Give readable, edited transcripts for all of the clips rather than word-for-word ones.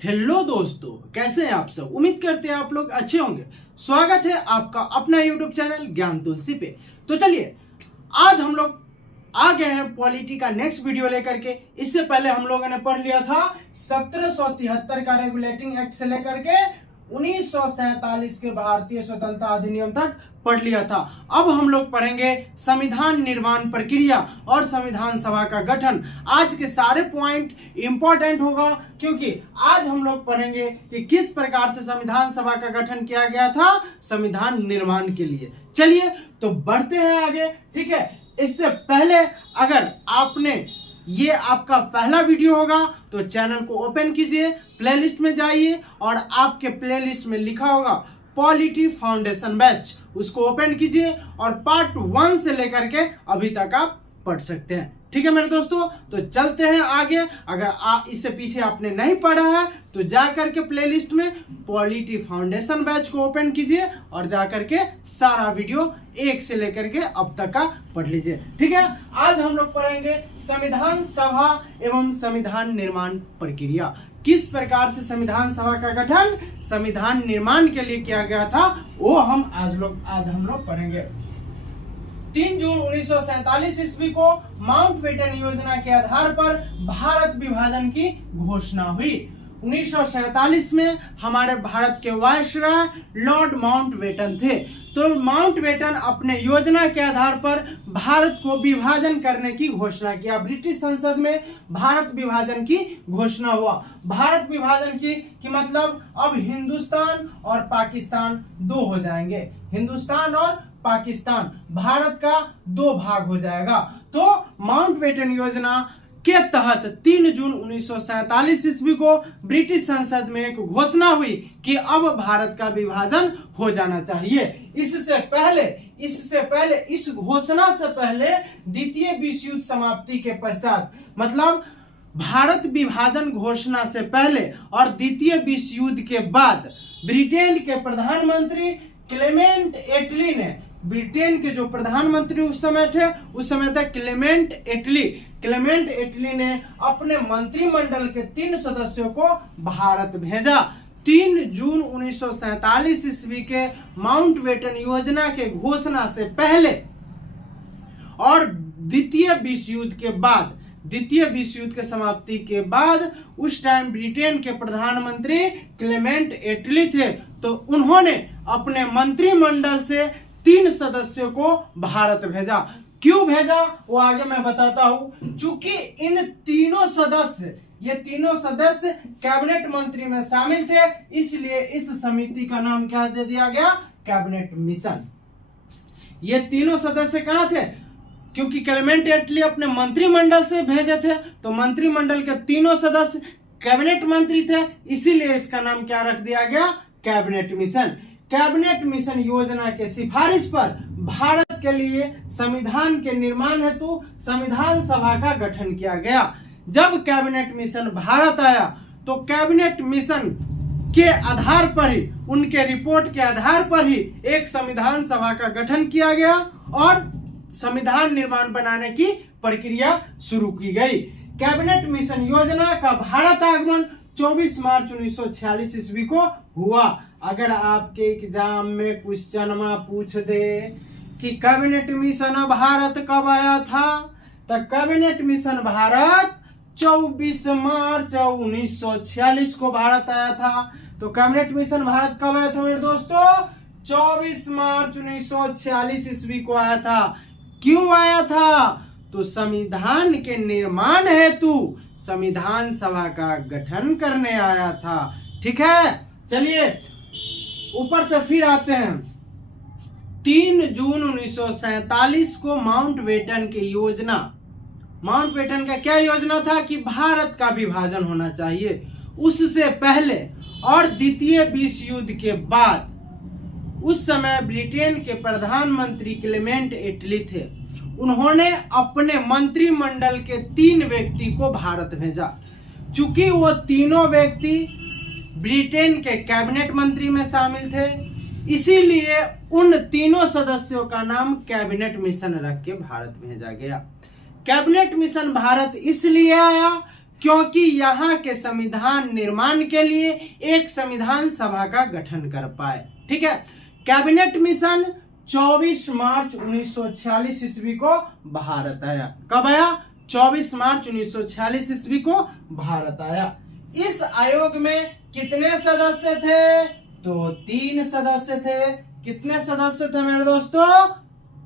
Hello दोस्तों, कैसे हैं आप सब। उम्मीद करते हैं आप लोग अच्छे होंगे। स्वागत है आपका अपना यूट्यूब चैनल ज्ञान तुलसी पे। तो चलिए आज हम लोग आ गए हैं पॉलिटी का नेक्स्ट वीडियो लेकर के। इससे पहले हम लोगों ने पढ़ लिया था 1773 का रेगुलेटिंग एक्ट से लेकर के 1947 के भारतीय स्वतंत्रता अधिनियम तक पढ़ लिया था। अब हम लोग पढ़ेंगे संविधान निर्माण प्रक्रिया और संविधान सभा का गठन। आज के सारे पॉइंट इंपॉर्टेंट होगा क्योंकि आज हम लोग पढ़ेंगे कि किस प्रकार से संविधान सभा का गठन किया गया था संविधान निर्माण के लिए। चलिए तो बढ़ते हैं आगे, ठीक है। इससे पहले अगर आपने ये आपका पहला वीडियो होगा तो चैनल को ओपन कीजिए, प्लेलिस्ट में जाइए और आपके प्लेलिस्ट में लिखा होगा पॉलिटी फाउंडेशन बैच, उसको ओपन कीजिए और पार्ट 1 से लेकर के अभी तक आप पढ़ सकते हैं। ठीक है मेरे दोस्तों, तो चलते हैं आगे। अगर इससे पीछे आपने नहीं पढ़ा है तो जाकर के प्लेलिस्ट में पॉलिटी फाउंडेशन बैच को ओपन कीजिए और जाकर के सारा वीडियो 1 से लेकर के अब तक का पढ़ लीजिए। ठीक है, आज हम लोग पढ़ेंगे संविधान सभा एवं संविधान निर्माण प्रक्रिया। किस प्रकार से संविधान सभा का गठन संविधान निर्माण के लिए किया गया था वो हम आज हम लोग पढ़ेंगे। 3 जून 1947 ईस्वी को माउंटबेटन योजना के आधार पर भारत विभाजन की घोषणा हुई। 1947 में हमारे भारत के वायसराय लॉर्ड माउंटबेटन थे। तो माउंटबेटन अपने योजना के आधार पर भारत को विभाजन करने की घोषणा किया। ब्रिटिश संसद में भारत विभाजन की घोषणा हुआ। भारत विभाजन की मतलब अब हिंदुस्तान और पाकिस्तान 2 हो जाएंगे। हिंदुस्तान और पाकिस्तान, भारत का 2 भाग हो जाएगा। तो माउंटबेटन योजना के तहत 3 जून 1947 ईस्वी को ब्रिटिश संसद में एक घोषणा हुई कि अब भारत का विभाजन हो जाना चाहिए। इससे पहले इस घोषणा से पहले द्वितीय विश्व युद्ध समाप्ति के पश्चात, मतलब भारत विभाजन घोषणा से पहले और द्वितीय विश्व युद्ध के बाद ब्रिटेन के प्रधानमंत्री क्लेमेंट एटली ने, ब्रिटेन के जो प्रधानमंत्री उस समय थे क्लेमेंट एटली ने अपने मंत्रिमंडल के 3 सदस्यों को भारत भेजा। 3 जून 1947 ईस्वी के माउंटबेटन योजना के घोषणा से पहले और द्वितीय विश्व युद्ध के समाप्ति के बाद उस टाइम ब्रिटेन के प्रधानमंत्री क्लेमेंट एटली थे। तो उन्होंने अपने मंत्रिमंडल से 3 सदस्यों को भारत भेजा। क्यों भेजा वो आगे मैं बताता हूं। चूंकि ये तीनों सदस्य कैबिनेट मंत्री में शामिल थे, इसलिए इस समिति का नाम क्या दे दिया गया, कैबिनेट मिशन। ये तीनों सदस्य कहां थे, क्योंकि क्लेमेंट एटली अपने मंत्रिमंडल से भेजे थे, तो मंत्रिमंडल के तीनों सदस्य कैबिनेट मंत्री थे, इसीलिए इसका नाम क्या रख दिया गया, कैबिनेट मिशन। कैबिनेट मिशन योजना के सिफारिश पर भारत के लिए संविधान के निर्माण हेतु संविधान सभा का गठन किया गया। जब कैबिनेट मिशन भारत आया तो कैबिनेट मिशन के आधार पर ही, उनके रिपोर्ट के आधार पर ही एक संविधान सभा का गठन किया गया और संविधान निर्माण बनाने की प्रक्रिया शुरू की गई। कैबिनेट मिशन योजना का भारत आगमन 24 मार्च 1946 ईस्वी को हुआ। अगर आपके एग्जाम में क्वेश्चन पूछ दे कि कैबिनेट मिशन भारत कब आया था, तो कैबिनेट मिशन भारत 24 मार्च 1946 को भारत आया था। तो कैबिनेट मिशन भारत कब आया था मेरे दोस्तों, 24 मार्च 1946 ईस्वी को आया था। क्यों आया था, तो संविधान के निर्माण हेतु संविधान सभा का गठन करने आया था। ठीक है, चलिए ऊपर से फिर आते हैं। 3 जून 1947 को माउंटबेटन का क्या योजना था कि भारत का विभाजन होना चाहिए। उससे पहले और द्वितीय विश्व युद्ध के बाद उस समय ब्रिटेन के प्रधानमंत्री क्लेमेंट एटली थे। उन्होंने अपने मंत्रिमंडल के 3 व्यक्ति को भारत भेजा। चूंकि वो तीनों व्यक्ति ब्रिटेन के कैबिनेट मंत्री में शामिल थे, इसीलिए उन तीनों सदस्यों का नाम कैबिनेट मिशन रख के भारत भेजा गया। कैबिनेट मिशन भारत इसलिए आया क्योंकि यहाँ के संविधान निर्माण के लिए एक संविधान सभा का गठन कर पाए। ठीक है। कैबिनेट मिशन 24 मार्च 1946 ईस्वी को भारत आया। कब आया? 24 मार्च 1946 ईस्वी को भारत आया। इस आयोग में कितने सदस्य थे? तो 3 सदस्य थे। कितने सदस्य थे मेरे दोस्तों?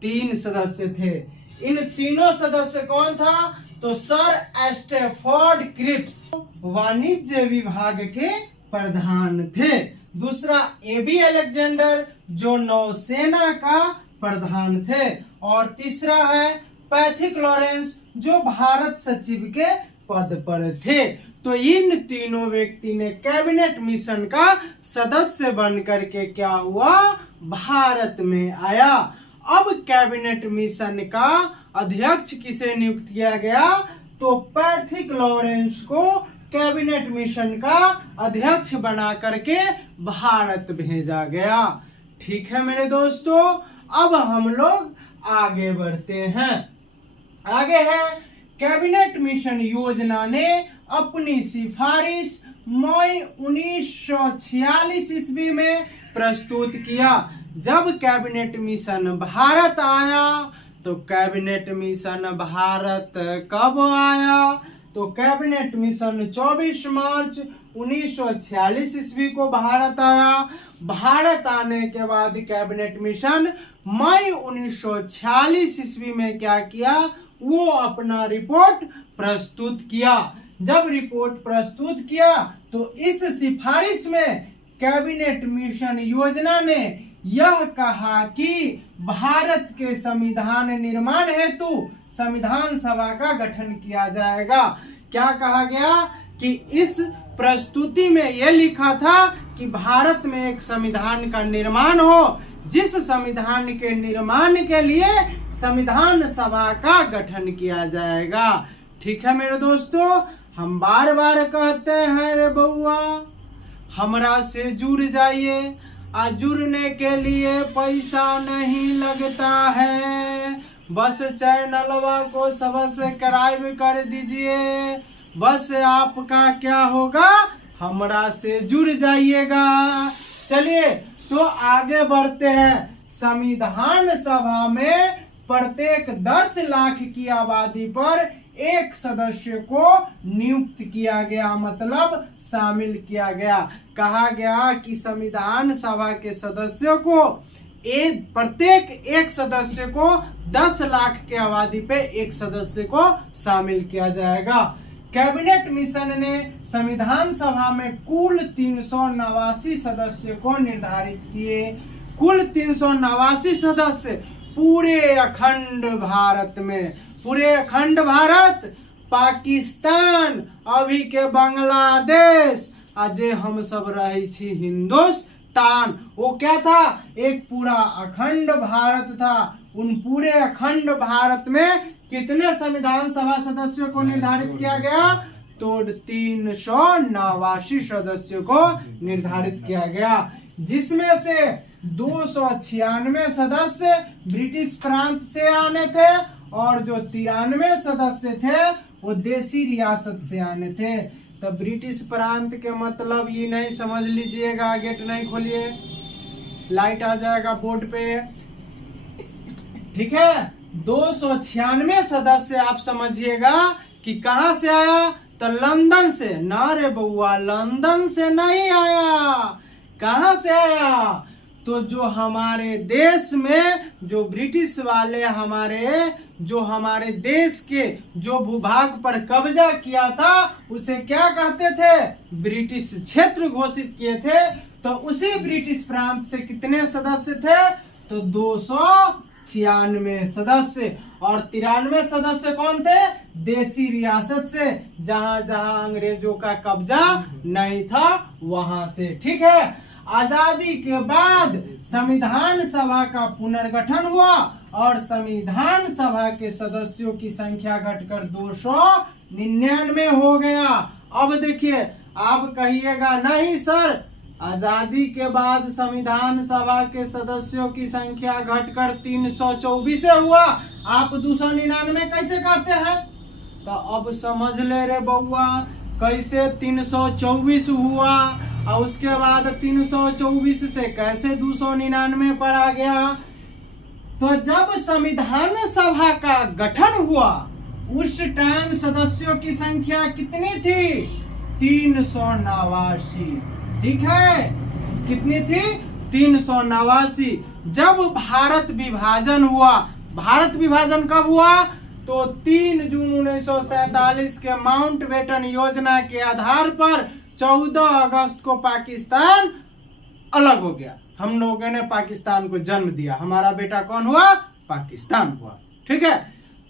3 सदस्य थे। इन तीनों सदस्य कौन था? तो सर स्टैफोर्ड क्रिप्स वाणिज्य विभाग के प्रधान थे। दूसरा एबी अलेक्जेंडर जो नौसेना का प्रधान थे। और तीसरा है पैथिक लॉरेंस जो भारत सचिव के पद पर थे। तो इन तीनों व्यक्ति ने कैबिनेट मिशन का सदस्य बनकर के क्या हुआ? भारत में आया। अब कैबिनेट मिशन का अध्यक्ष किसे नियुक्त किया गया? तो पैथिक लॉरेंस को कैबिनेट मिशन का अध्यक्ष बना करके भारत भेजा गया। ठीक है मेरे दोस्तों, अब हम लोग आगे बढ़ते हैं। आगे है कैबिनेट मिशन योजना ने अपनी सिफारिश मई 1946 ईस्वी में प्रस्तुत किया। जब कैबिनेट मिशन भारत आया तो कैबिनेट मिशन भारत कब आया? तो कैबिनेट मिशन 24 मार्च 1946 ईस्वी को भारत आया। भारत आने के बाद कैबिनेट मिशन मई 1946 ईस्वी में क्या किया? वो अपना रिपोर्ट प्रस्तुत किया। जब रिपोर्ट प्रस्तुत किया तो इस सिफारिश में कैबिनेट मिशन योजना ने यह कहा कि भारत के संविधान निर्माण हेतु संविधान सभा का गठन किया जाएगा। क्या कहा गया? कि इस प्रस्तुति में यह लिखा था कि भारत में एक संविधान का निर्माण हो, जिस संविधान के निर्माण के लिए संविधान सभा का गठन किया जाएगा। ठीक है मेरे दोस्तों, हम बार बार कहते हैं रे बउआ हमरा से जुड़ जाइए। जुड़ने के लिए पैसा नहीं लगता है, बस चैनलवा को सब्सक्राइब कर दीजिए। बस आपका क्या होगा? हमरा से जुड़ जाइएगा। चलिए तो आगे बढ़ते हैं। संविधान सभा में प्रत्येक 10 लाख की आबादी पर एक सदस्य को नियुक्त किया गया, मतलब शामिल किया गया। कहा गया कि संविधान सभा के सदस्यों को प्रत्येक एक सदस्य को 10 लाख की आबादी पे एक सदस्य को शामिल किया जाएगा। कैबिनेट मिशन ने संविधान सभा में कुल 389 सदस्य को निर्धारित किए। कुल 389 सदस्य पूरे अखंड भारत में, पूरे अखंड भारत, पाकिस्तान, अभी के बांग्लादेश, अजे हम सब रही छी हिंदुस्तान। वो क्या था? एक पूरा अखंड भारत था। उन पूरे अखंड भारत में कितने संविधान सभा सदस्यों को निर्धारित किया गया? तो 389 सदस्यों को निर्धारित किया गया, जिसमें से 296 सदस्य ब्रिटिश प्रांत से आने थे और जो 93 सदस्य थे वो देसी रियासत से आने थे। तो ब्रिटिश प्रांत के मतलब ये नहीं समझ लीजिएगा, गेट नहीं खोलिए, लाइट आ जाएगा बोर्ड पे। ठीक है, 296 सदस्य आप समझिएगा कि कहां से आया? तो लंदन से। ना रे बउआ, लंदन से नहीं आया। कहां से आया? तो जो हमारे देश में जो ब्रिटिश वाले हमारे देश के जो भूभाग पर कब्जा किया था उसे क्या कहते थे? ब्रिटिश क्षेत्र घोषित किए थे। तो उसी ब्रिटिश प्रांत से कितने सदस्य थे? तो 296 सदस्य। और 93 सदस्य कौन थे? देसी रियासत से, जहां जहां अंग्रेजों का कब्जा नहीं था वहां से। ठीक है, आजादी के बाद संविधान सभा का पुनर्गठन हुआ और संविधान सभा के सदस्यों की संख्या घटकर 299 हो गया। अब देखिए, आप कहिएगा नहीं सर, आजादी के बाद संविधान सभा के सदस्यों की संख्या घटकर 324 हुआ, आप 299 कैसे कहते हैं? तो अब समझ ले रे बउआ कैसे 324 हुआ और उसके बाद 324 से कैसे 299 पर आ गया। तो जब संविधान सभा का गठन हुआ उस टाइम सदस्यों की संख्या कितनी थी? 389। ठीक है, कितनी थी? 389। जब भारत विभाजन हुआ, भारत विभाजन कब हुआ? तो 3 जून 1947 के माउंटबेटन योजना के आधार पर 14 अगस्त को पाकिस्तान अलग हो गया। हम लोगों ने पाकिस्तान को जन्म दिया, हमारा बेटा कौन हुआ? पाकिस्तान हुआ। ठीक है,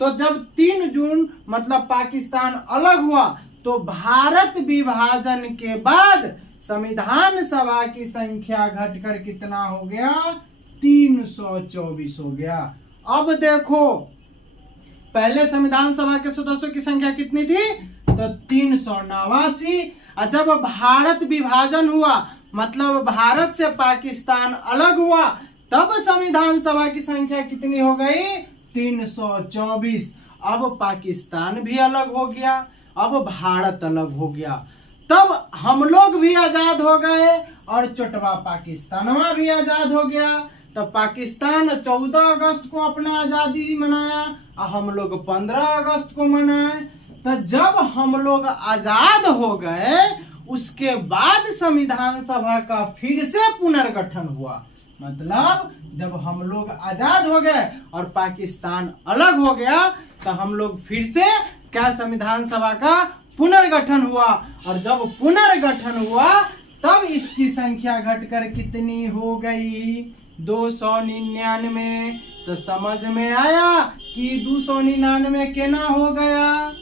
तो जब 3 जून मतलब पाकिस्तान अलग हुआ तो भारत विभाजन के बाद संविधान सभा की संख्या घटकर कितना हो गया? 324 हो गया। अब देखो पहले संविधान सभा के सदस्यों की संख्या कितनी थी? तो 389। और जब भारत विभाजन हुआ मतलब भारत से पाकिस्तान अलग हुआ तब संविधान सभा की संख्या कितनी हो गई? 324। अब पाकिस्तान भी अलग हो गया, अब भारत अलग हो गया, तब हम लोग भी आजाद हो गए और चोटवा पाकिस्तानवा भी आजाद हो गया। तब पाकिस्तान 14 अगस्त को अपना आजादी मनाया और हम लोग 15 अगस्त को मनाए। तो जब हम लोग आजाद हो गए उसके बाद संविधान सभा का फिर से पुनर्गठन हुआ। मतलब जब हम लोग आजाद हो गए और पाकिस्तान अलग हो गया तो हम लोग फिर से क्या संविधान सभा का पुनर्गठन हुआ। और जब पुनर्गठन हुआ तब इसकी संख्या घटकर कितनी हो गई? 299। तो समझ में आया कि 299 केना हो गया?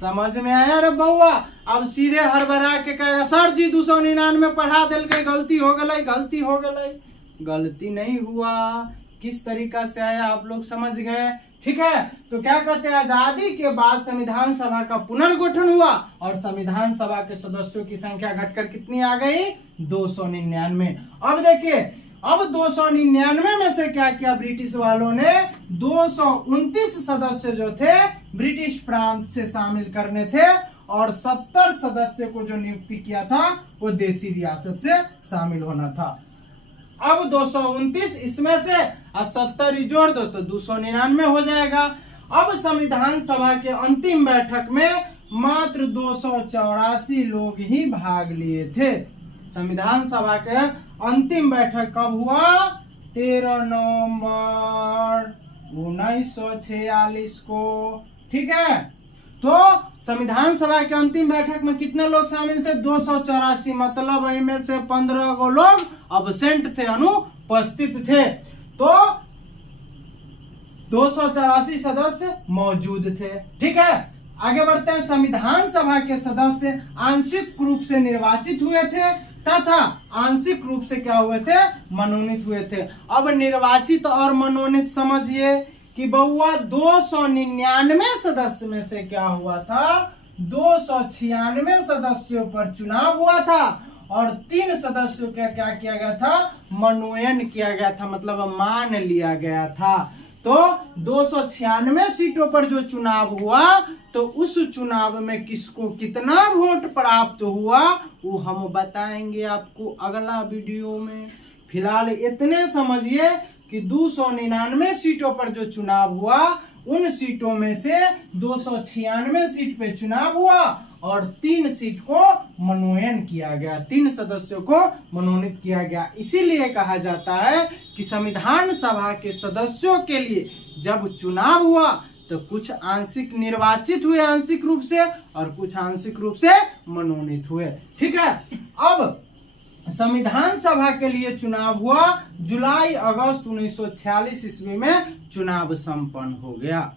समझ में आया रे बउआ? अब सीधे हड़बड़ा के कहेगा सर जी 299 पढ़ा दिल गई, गलती हो गई, गलती हो गई। गलती नहीं हुआ, किस तरीका से आया आप लोग समझ गए। ठीक है, तो क्या कहते हैं, आजादी के बाद संविधान सभा का पुनर्गठन हुआ और संविधान सभा के सदस्यों की संख्या घटकर कितनी आ गई? 299। अब देखिए, अब 299 में से क्या किया ब्रिटिश वालों ने? 229 सदस्य जो थे ब्रिटिश प्रांत से शामिल करने थे और 70 सदस्य को जो नियुक्ति किया था वो देसी रियासत से शामिल होना था। अब 229 इसमें से 70 जोड़ दो तो 299 हो जाएगा। अब संविधान सभा के अंतिम बैठक में मात्र 284 लोग ही भाग लिए थे। संविधान सभा के अंतिम बैठक कब हुआ? 13 नवंबर 1946 को। ठीक है, तो संविधान सभा के अंतिम बैठक में कितने लोग शामिल थे? 284। मतलब इनमें से 15 गो लोग अब्सेंट थे, अनुपस्थित थे। तो 284 सदस्य मौजूद थे। ठीक है, आगे बढ़ते हैं। संविधान सभा के सदस्य आंशिक रूप से निर्वाचित हुए थे तथा आंशिक रूप से क्या हुए थे? मनोनीत हुए थे। अब निर्वाचित और मनोनीत समझिए कि बउआ 299 सदस्य में से क्या हुआ था? 296 सदस्यों पर चुनाव हुआ था और 3 सदस्यों का क्या किया गया था? मनोनयन किया गया था, मतलब मान लिया गया था। तो 296 सीटों पर जो चुनाव हुआ तो उस चुनाव में किसको कितना वोट प्राप्त हुआ वो हम बताएंगे आपको अगला वीडियो में। फिलहाल इतने समझिए कि 299 सीटों पर जो चुनाव हुआ उन सीटों में से 296 सीट पे चुनाव हुआ और 3 सीट को मनोनयन किया गया, 3 सदस्यों को मनोनीत किया गया। इसीलिए कहा जाता है कि संविधान सभा के सदस्यों के लिए जब चुनाव हुआ तो कुछ आंशिक निर्वाचित हुए आंशिक रूप से और कुछ आंशिक रूप से मनोनीत हुए। ठीक है, अब संविधान सभा के लिए चुनाव हुआ जुलाई अगस्त 1946 ईस्वी में चुनाव संपन्न हो गया।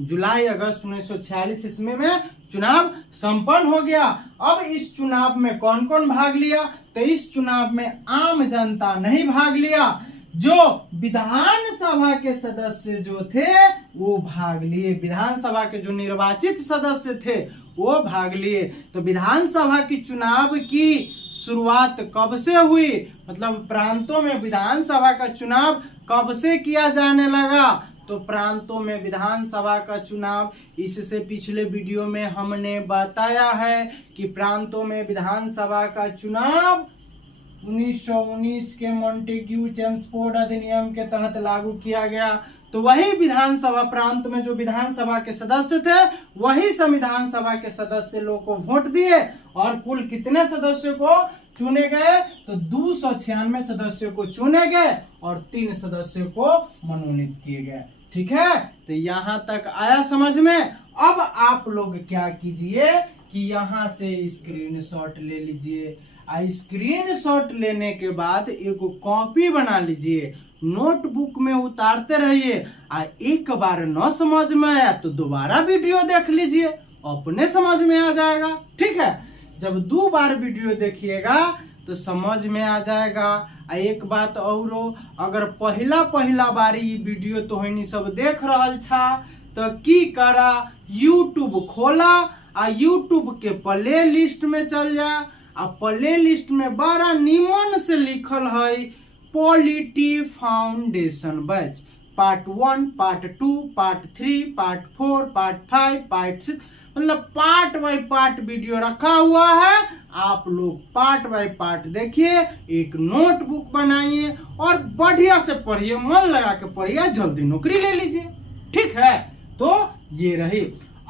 जुलाई अगस्त 1946 ईस्वी में चुनाव संपन्न हो गया। अब इस चुनाव में कौन कौन भाग लिया? तो इस चुनाव में आम जनता नहीं भाग लिया, जो विधान सभा के सदस्य जो थे वो भाग लिए। विधानसभा के जो निर्वाचित सदस्य थे वो भाग लिए। तो विधानसभा की चुनाव की शुरुआत कब से हुई? मतलब प्रांतों में विधानसभा का चुनाव कब से किया जाने लगा? तो प्रांतों में विधानसभा का चुनाव, इससे पिछले वीडियो में हमने बताया है कि प्रांतों में विधानसभा का चुनाव 1919 के मॉन्टेग्यू चेम्सफोर्ड अधिनियम के तहत लागू किया गया। तो वही विधानसभा प्रांत में जो विधानसभा के सदस्य थे वही संविधान सभा के सदस्य लोग को वोट दिए और कुल कितने सदस्यों को चुने गए? तो 296 सदस्यों को चुने गए और 3 सदस्यों को मनोनीत किए गए। ठीक है, तो यहां तक आया समझ में। अब आप लोग क्या कीजिए कि यहां से स्क्रीनशॉट ले लीजिए। स्क्रीनशॉट लेने के बाद एक कॉपी बना लीजिए, नोटबुक में उतारते रहिए। एक बार न समझ में आया तो दोबारा वीडियो देख लीजिए, अपने समझ में आ जाएगा। ठीक है, जब 2 बार वीडियो देखिएगा तो समझ में आ जाएगा। एक बात और, अगर पहला बारी वीडियो तो हनी सब देख रहल छा तो की करा, यूट्यूब खोला आ यूट्यूब के प्ले लिस्ट में चल जा। आ प्ले लिस्ट में बड़ा निमन से लिखल है polity foundation batch, part 1, part 2, part 3, part 4, part 5, part 6, मतलब पार्ट बाय पार्ट वीडियो रखा हुआ है। आप लोग पार्ट बाय पार्ट देखिए, एक नोटबुक बनाइए और बढ़िया से पढ़िए, मन लगा के पढ़िए, जल्दी नौकरी ले लीजिए। ठीक है, तो ये रही।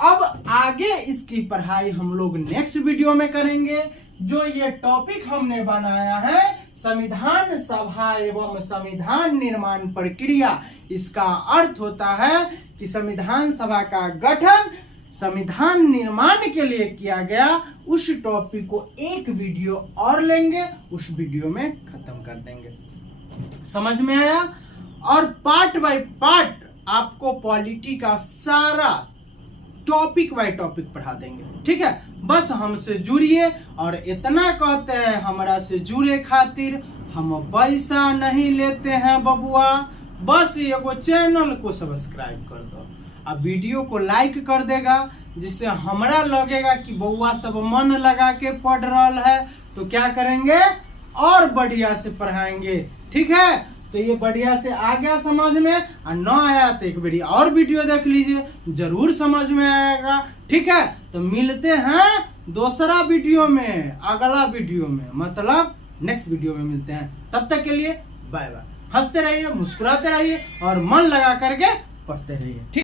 अब आगे इसकी पढ़ाई हम लोग नेक्स्ट वीडियो में करेंगे। जो ये टॉपिक हमने बनाया है संविधान सभा एवं संविधान निर्माण प्रक्रिया, इसका अर्थ होता है कि संविधान सभा का गठन संविधान निर्माण के लिए किया गया। उस टॉपिक को एक वीडियो और लेंगे, उस वीडियो में खत्म कर देंगे। समझ में आया? और पार्ट बाय पार्ट आपको पॉलिटी का सारा टॉपिक बाय टॉपिक पढ़ा देंगे। ठीक है, बस हमसे जुड़िए। और इतना कहते हैं, हमरा से जुड़े खातिर हम पैसा नहीं लेते हैं बबुआ, बस एगो चैनल को सब्सक्राइब कर दो, अब वीडियो को लाइक कर देगा, जिससे हमरा लगेगा कि बउआ सब मन लगा के पढ़ रहा है। तो क्या करेंगे, और बढ़िया से पढ़ाएंगे। ठीक है, तो ये बढ़िया से आ गया समझ में, और न आया तो एक बारी और वीडियो देख लीजिए, जरूर समझ में आएगा। ठीक है, तो मिलते हैं दूसरा वीडियो में, अगला वीडियो में, मतलब नेक्स्ट वीडियो में मिलते हैं। तब तक के लिए बाय बाय। हंसते रहिए, मुस्कुराते रहिए और मन लगा करके पढ़ते रहिए। ठीक।